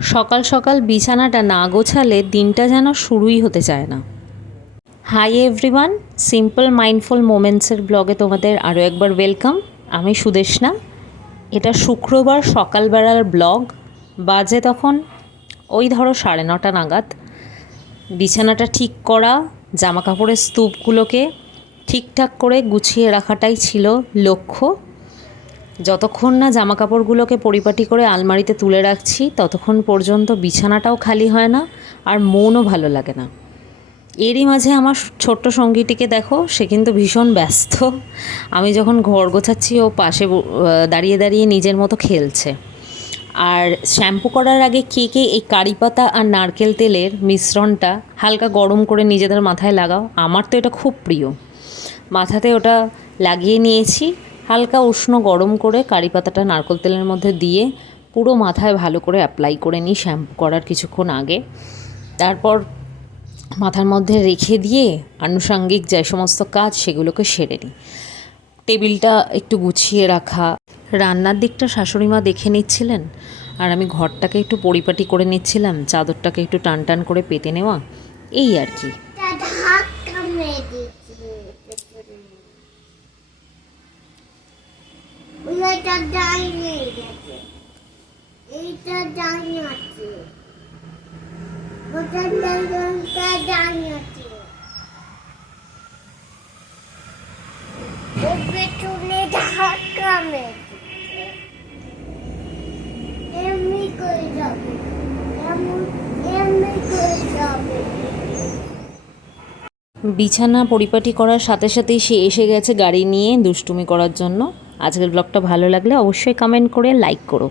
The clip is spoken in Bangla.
সকাল সকাল বিছানাটা না গোছালে দিনটা যেন শুরুই হতে চায় না। হাই এভরিওয়ান, সিম্পল মাইন্ডফুল মোমেন্টসের ব্লগে তোমাদের আরও একবার ওয়েলকাম। আমি সুদেষ্ণা। এটা শুক্রবার সকালবেলার ব্লগ। বাজে তখন ওই ধরো 9:30 নাগাদ। বিছানাটা ঠিক করা, জামা কাপড়ের স্তূপগুলোকে ঠিকঠাক করে গুছিয়ে রাখাটাই ছিল লক্ষ্য। যতক্ষণ না জামা কাপড়গুলোকে পরিপাটি করে আলমারিতে তুলে রাখছি ততক্ষণ পর্যন্ত বিছানাটাও খালি হয় না, আর মনও ভালো লাগে না। এরই মাঝে আমার ছোট্ট সঙ্গীটিকে দেখো, সে কিন্তু ভীষণ ব্যস্ত। আমি যখন ঘর গোছাচ্ছি ও পাশে দাঁড়িয়ে দাঁড়িয়ে নিজের মতো খেলছে। আর শ্যাম্পু করার আগে কে কে এই কারি পাতা আর নারকেল তেলের মিশ্রণটা হালকা গরম করে নিজেদের মাথায় লাগাও? আমার তো এটা খুব প্রিয়। মাথাতে ওটা লাগিয়ে নিয়েছি। হালকা উষ্ণ গরম করে কারি পাতাটা নারকেল তেলের মধ্যে দিয়ে পুরো মাথায় ভালো করে অ্যাপ্লাই করে নিই শ্যাম্পু করার কিছুক্ষণ আগে। তারপর মাথার মধ্যে রেখে দিয়ে আনুষঙ্গিক যে সমস্ত কাজ সেগুলোকে সেরে নিই। টেবিলটা একটু গুছিয়ে রাখা, রান্নার দিকটা শাশুড়িমা দেখে নিচ্ছিলেন, আর আমি ঘরটাকে একটু পরিপাটি করে নিচ্ছিলাম, চাদরটাকে একটু টান টান করে পেতে নেওয়া, এই আর কি। বিছানা পরিপাটি করার সাথে সাথেই সে এসে গেছে গাড়ি নিয়ে দুষ্টুমি করার জন্য। আজকের ব্লগটা ভালো লাগলে অবশ্যই কমেন্ট করে লাইক করো।